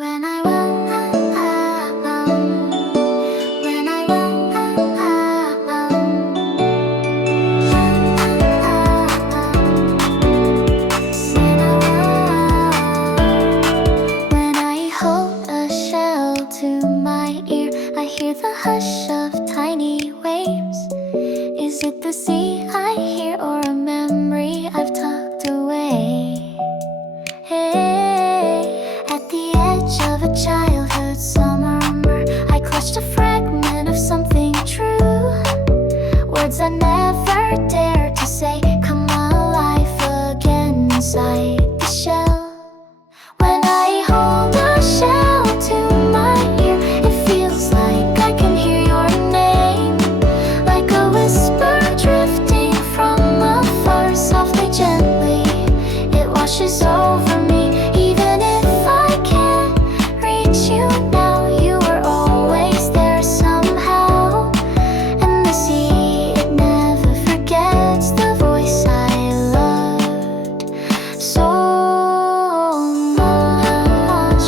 When I hold a shell to my ear, I hear the hush of tiny waves. Is it the sea I hear or a memory I've tucked away? Hey, at the edge of a childhood summer, I clutched a fragment of something true. Words I never dared to say come alive again inside the shell. When I hold a shell to my ear, it feels like I can hear your name, like a whisper drifting from afar, softly, gently. It washes over me, even if I can't reach you now. You were always there somehow, and the sea, it never forgets the voice I loved so much.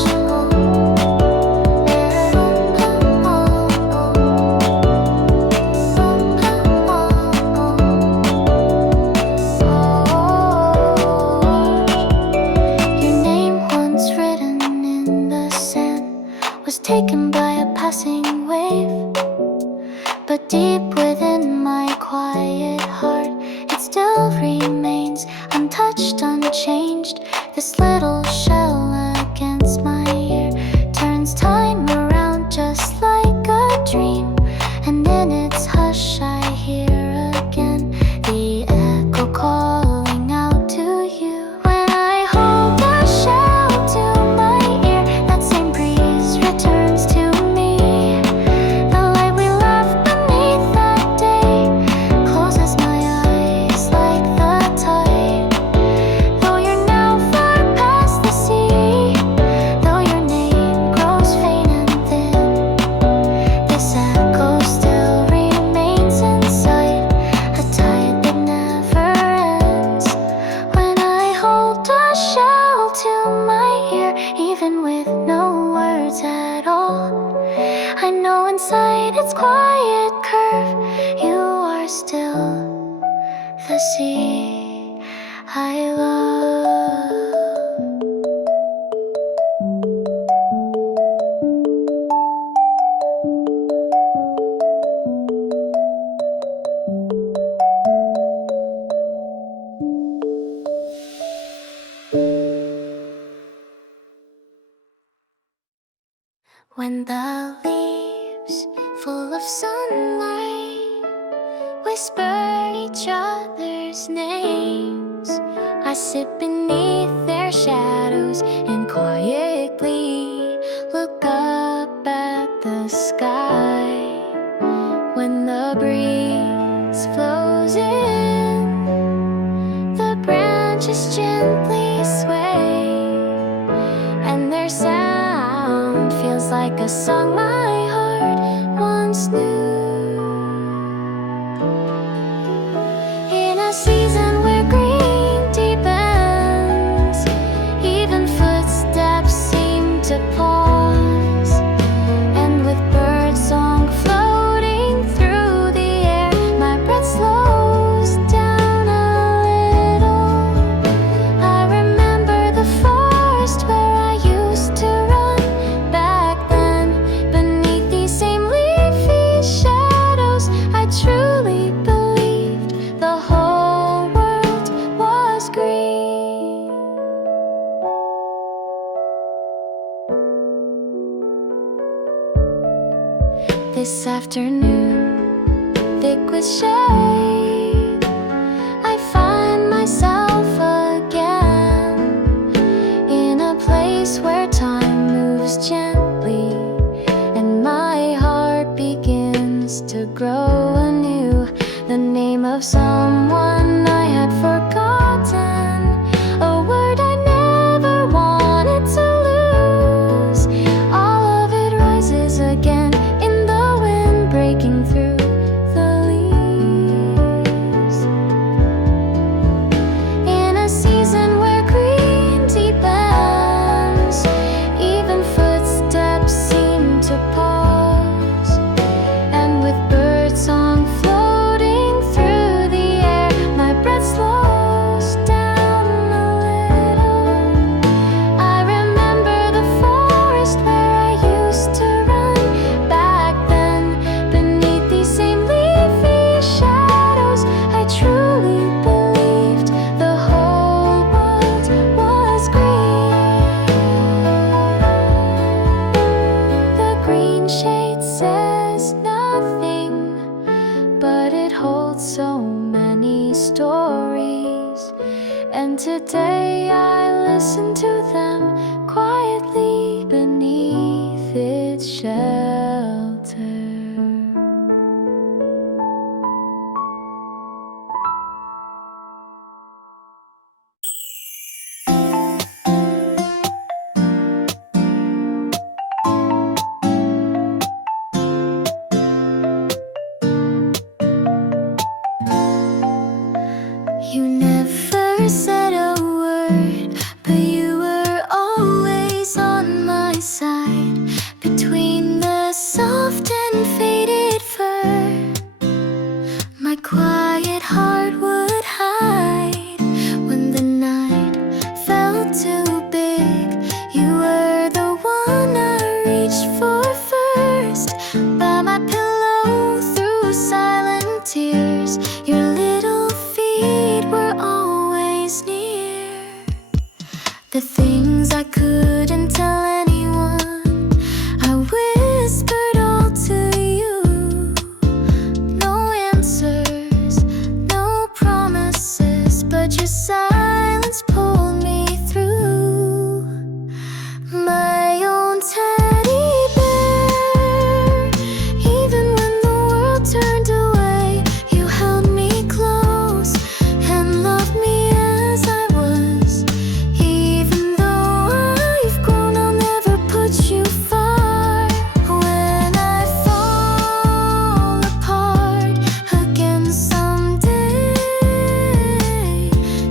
Your name, once written in the sand, was taken by a passing wave. But deep within my quiet heart, it still remains untouched, unchanged. This little shell against my ear turns time around just like a dream. And in its hush I hear again the echo calling out to you. When I hold the shell to my ear, that same breeze returns to me. The light we left beneath that day closes my eyes like the tide. Though you're now far past the sea, though your name grows faint and thin, this echo still remains inside, a tide that never ends. When I hold a shell to my ear, even with no words at all, I know inside its quiet curve, you are still the sea I love. When the leaves, full of sunlight, whisper each other's names, I sit beneath their shadows and quietly look up at the sky. When the breeze flows in, the branches gently sway, and their sound feels like a song my heart once knew. In a season where green deepens, even footsteps seem to pause, and with birdsong floating through the air, my breath slows down a little. I remember the forest where I used to run back then, beneath these same leafy shadows. I truly believed the whole world was green. This afternoon, thick with shade, I find myself again in a place where time moves gently, and my heart begins to grow anew. The name of someone I had forgotten, a word I never wanted to lose. All of it rises again in the wind breaking through the leaves. too big. You were the one I reached for first. By my pillow through silent tears, your little feet were always near. The things I couldn't tell anyone, I whispered all to you. No answers, no promises, but your silence pulled me through. My own teddy bear, even when the world turned away, you held me close and loved me as I was. Even though I've grown, I'll never put you far. When I fall apart again someday,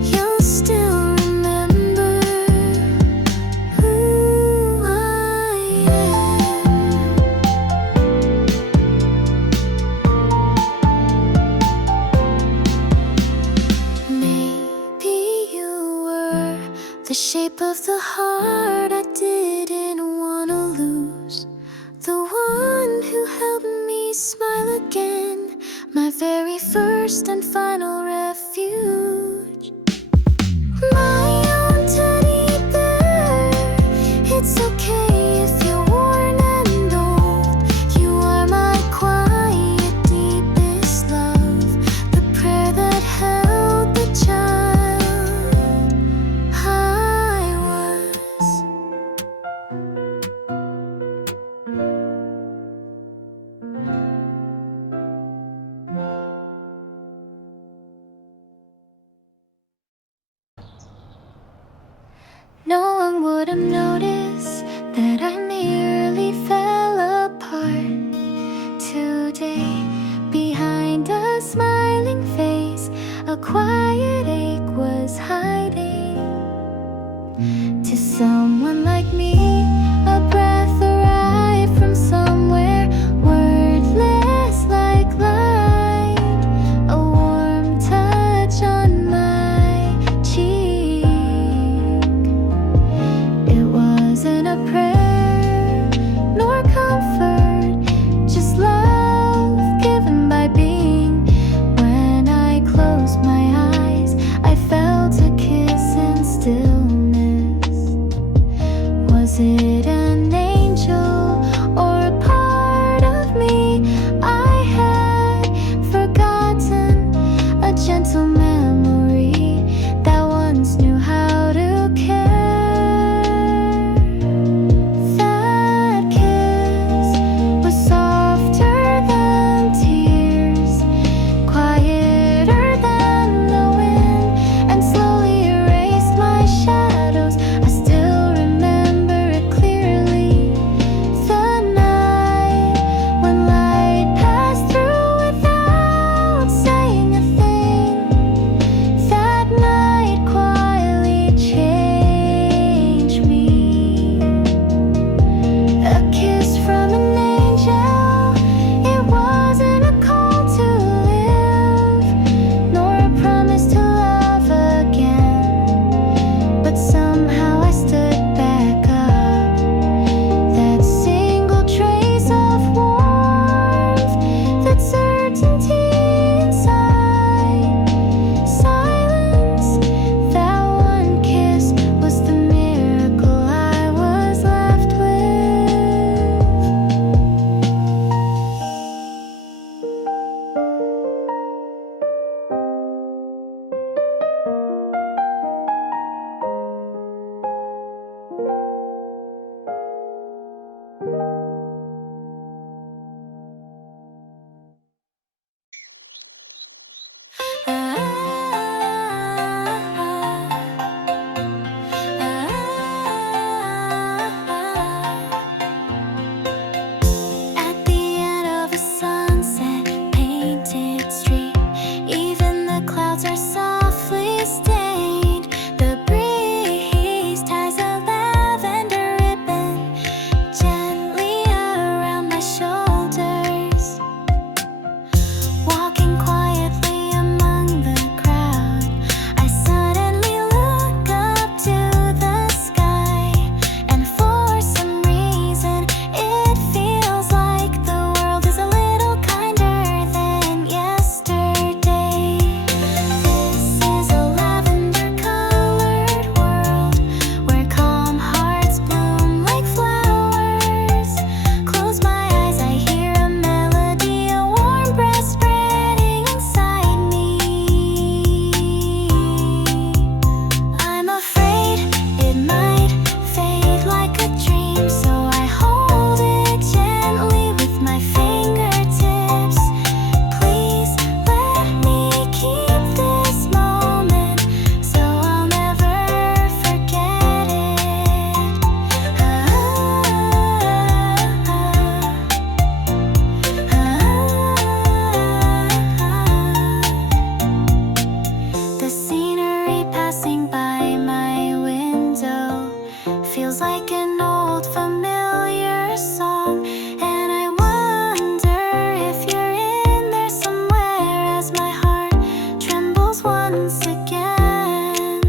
you'll still remember who I am. Maybe you were the shape of the heart I didn't wanna lose, the one who helped me smile again, my very first and final refuge. My own teddy bear, it's okay if you're worn and old. You are my quiet, deepest love, the prayer that held the child I was. No one would have noticed that I nearly fell apart today. Behind a smiling face, a quiet ache was hiding. To someone like me, a breath arrived from somewhere, wordless like light, a warm touch on my cheek. It wasn't a prayer nor comfort, just love given by being. When I closed my eyes, I felt a kiss in stillness. Was it an angel or a part of me I had forgotten? A gentle memory that once knew how to care. That kiss was softer than tears, quieter than the wind, and slowly erased my shadows. I still remember it clear like an old familiar song, and I wonder if you're in there somewhere as my heart trembles once again.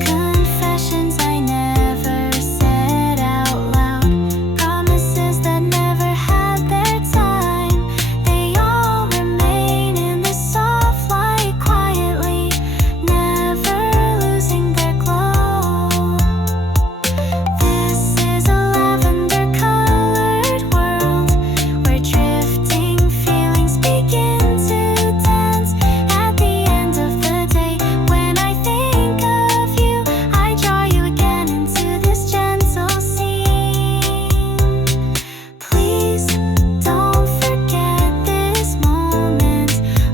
Confessions I never said out loud, promises that never had their time, they all remain in this soft light quietly, never losing their glow. This is a lavender colored world where drifting feelings begin to dance. At the end of the day, when I think of you, I draw you again into this gentle scene. Please don't forget this moment.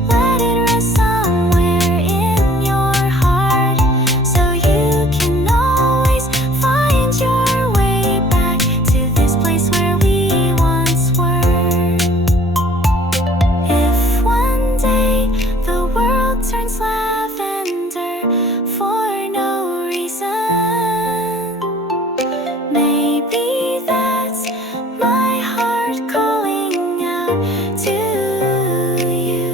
Let it rest somewhere in your heart, so you can always find your way back to this place where we once were. If one day the world turns lavender for no reason, maybe that's my heart calling out to you.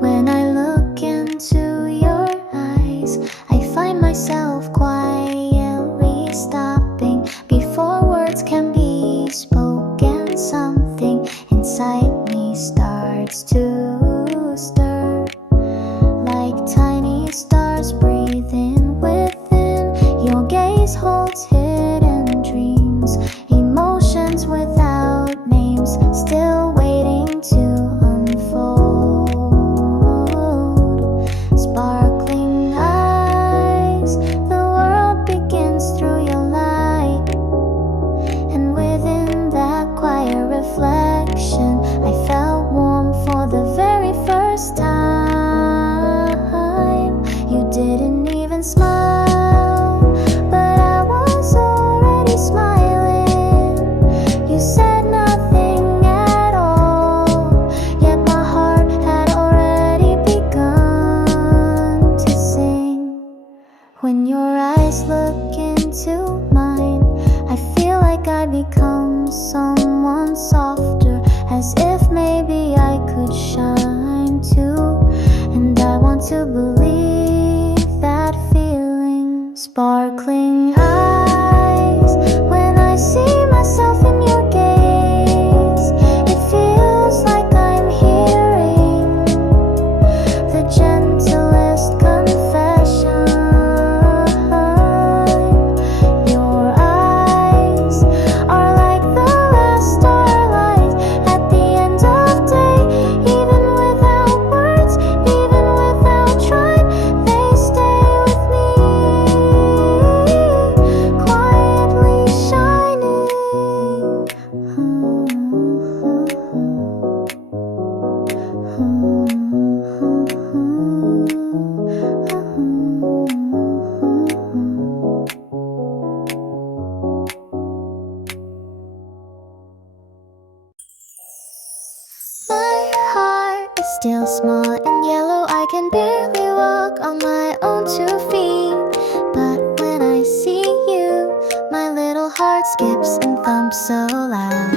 When I look into your eyes, I find myself quietly stopping before words can be spoken. Something inside me starts to stir, like tiny stars breathing within. Your gaze holds hidden dreams, emotions without names, still waiting to unfold. Sparkling eyes, the world begins through your light, and within that quiet reflection, I felt warm for the very first time. You didn't even smile, but I was already smiling. You said nothing at all, yet my heart had already begun to sing. When your eyes look into mine, I feel like I become someone softer, as if maybe I could shine too. And I want to believe that feeling. Sparkling eyes, when I see myself in your gaze, it feels like I'm hearing the gentlest confession. Your eyes are like the last starlight at the end of day. Even without words, even without trying, they stay with me, quietly shining. My heart is still small and yellow. I can barely walk on my own 2 feet. But when I see you, my little heart skips and thumps so loud.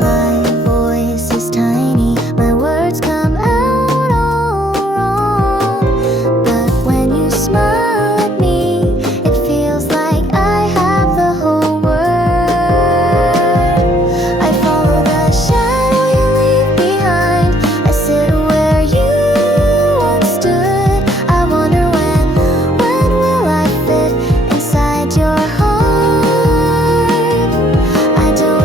My voice is tiny, my words come out all wrong. But when you smile at me, it feels like I have the whole world. I follow the shadow you leave behind. I sit where you once stood. I wonder when will I fit inside your heart? I don't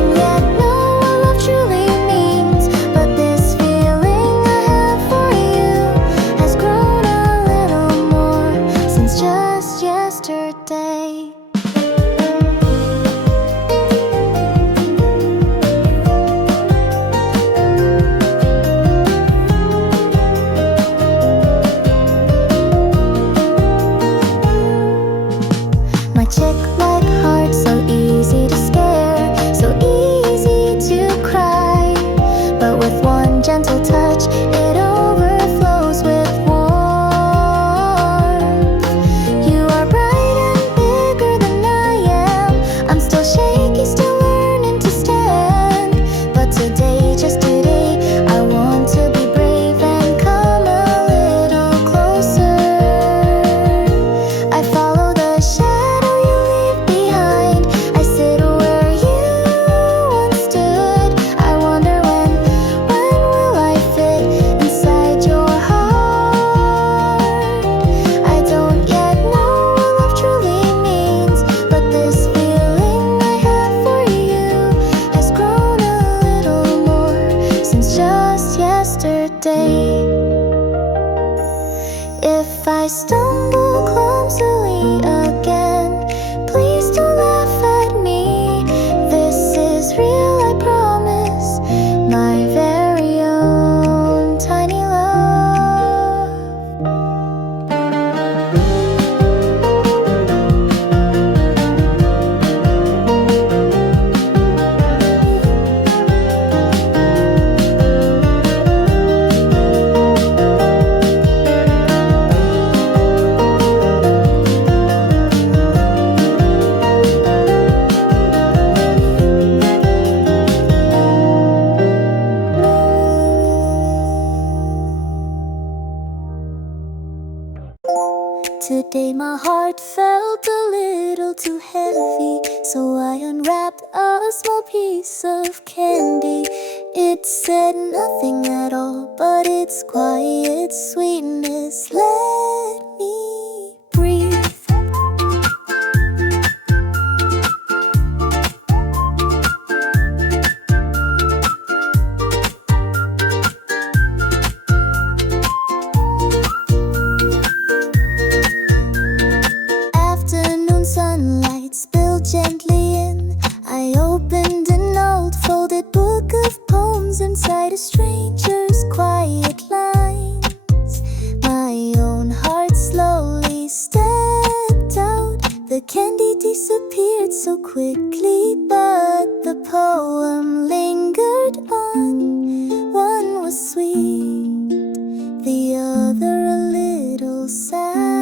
day. If I stumble clumsily again, please don't laugh at me. This is real, I promise. My very own tiny love. Today my heart felt a little too heavy, so I unwrapped a small piece of candy. It said nothing at all, but its quiet sweetness let me breathe. Sunlight spilled gently in. I opened an old folded book of poems inside a stranger's quiet lines. My own heart slowly stepped out. The candy disappeared so quickly, but the poem lingered on. One was sweet, the other a little sad.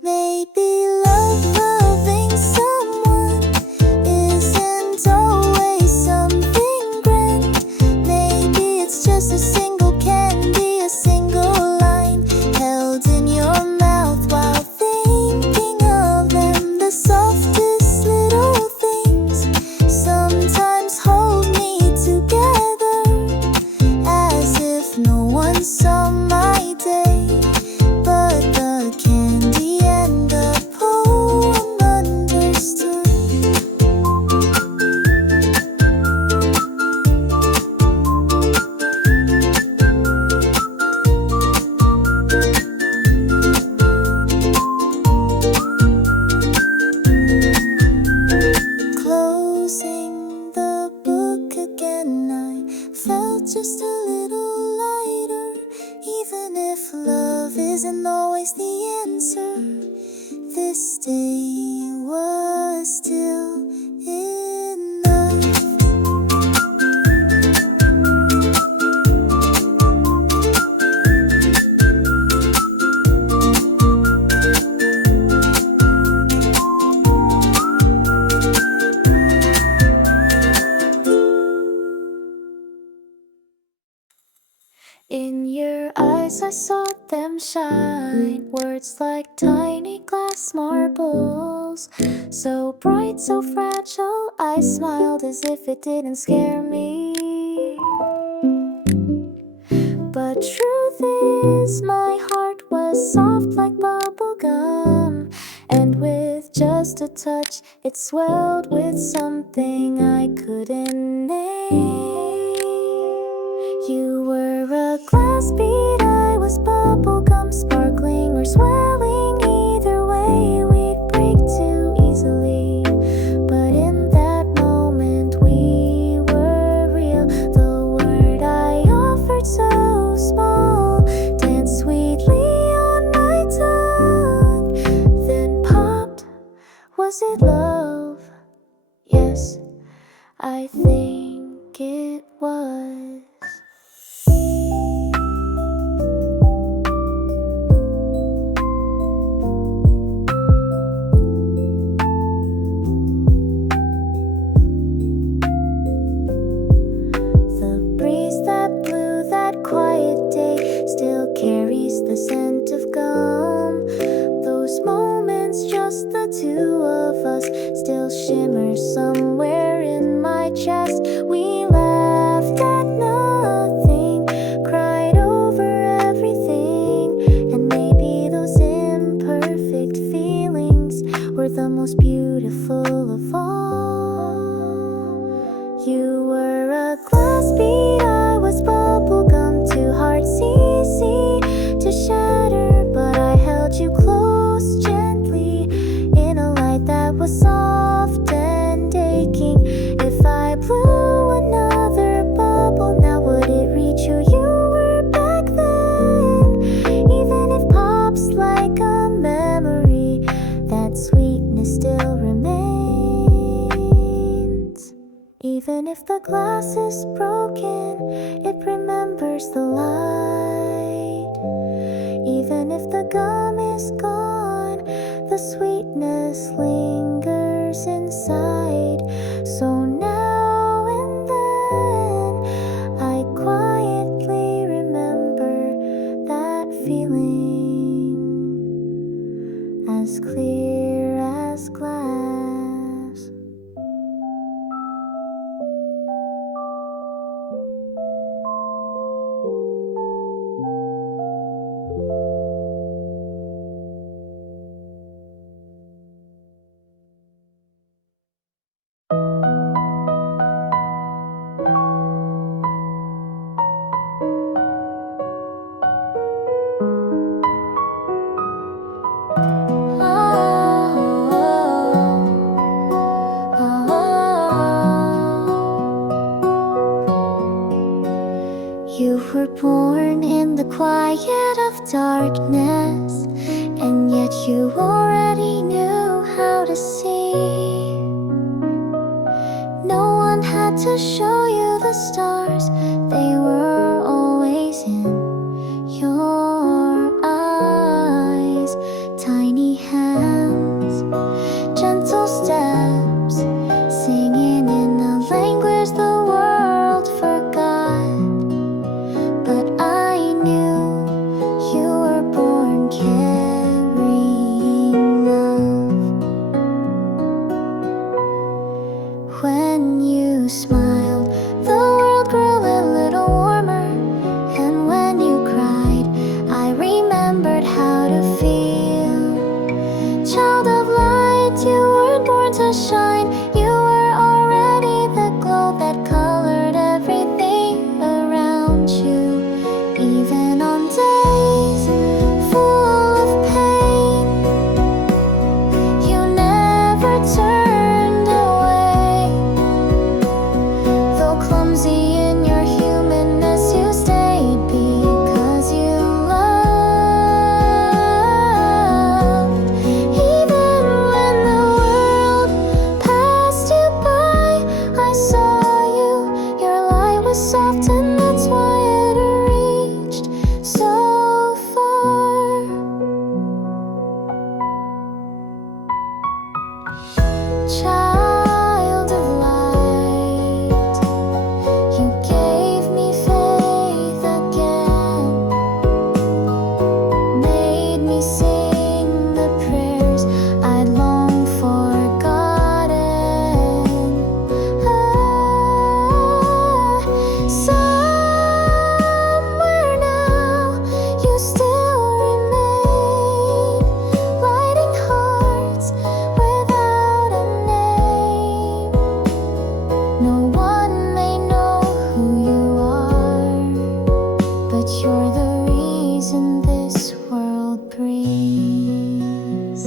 Maybe loving someone isn't always something grand. Maybe it's just a single candy, a single line held in your mouth while thinking of them. The softest little things sometimes hold me together, as if no one saw my day. But the candy and the poem understood. Closing the book again, I felt just a little lighter. Even if love isn't always the answer, this day was still enough. In your eyes I saw them shine, words like tiny glass marbles, so bright, so fragile. I smiled as if it didn't scare me. But truth is, my heart was soft like bubble gum, and with just a touch it swelled with something I couldn't name. You were a glass bead, I was bubblegum, sparkling or swelling. Either way, we'd break too easily. But in that moment, we were real. The word I offered, so small, danced sweetly on my tongue, then popped. Was it love? Yes, I think it was. Quiet day still carries the scent of gum. Those moments, just the two of us, still shimmer somewhere in my chest. We laughed at nothing, cried over everything, and maybe those imperfect feelings were the most beautiful of all. You were a glass bead, I was Even if the glass is broken, it remembers the light. Even if the gum is gone, the sweetness lingers inside. So now and then I quietly remember that feeling, as clear as glass. You were born in the quiet of darkness, and yet you already knew how to see. No one had to show you the stars, they were always in your eyes. Tiny hands, gentle steps, singing in a language the world forgot. But I knew you were born carrying love. When you smiled, the world grew a little warmer. And when you cried, I remembered how to feel. Child of light, you were born to shine. You were already the glow that colored everything around you. Even on days full of pain, you never turned away. Though clumsy in your humanness, you stayed because you loved. Even when the world passed you by, I saw you. Your light was soft, and that's why it reached so far. Child of light, you gave me faith again, made me sing the prayers I'd long forgotten. Somewhere now you still remain, lighting hearts without a name. No one may know who you are, but you're the reason this world breathes.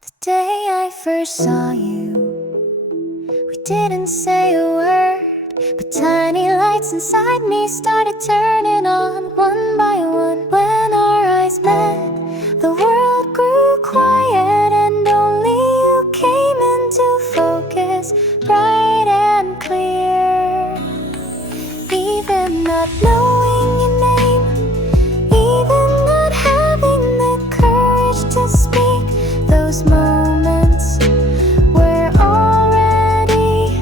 The day I first saw you, we didn't say a word, but tiny lights inside me started turning on one by one. When our eyes met, the world grew quiet, and only you came into focus, bright and clear. Even not knowing your name, even not having the courage to speak, those moments were already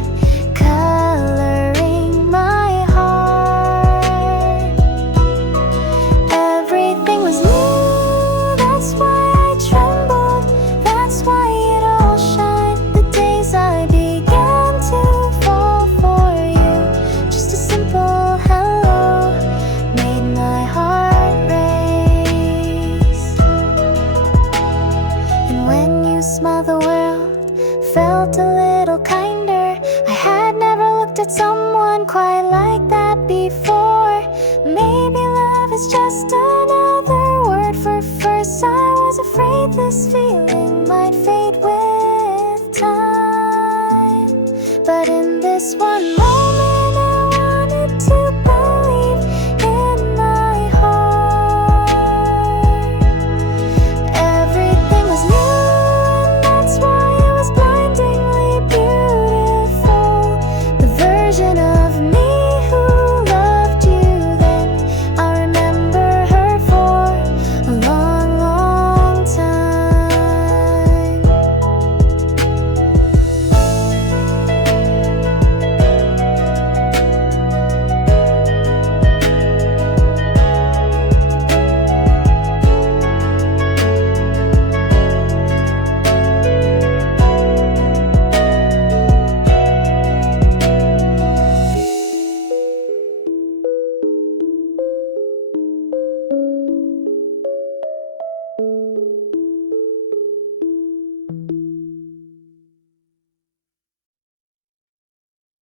coloring my heart. Everything was new. looked at someone quite like that before. Maybe love is just another word for first. I was afraid this feeling might fade with time, but in this one moment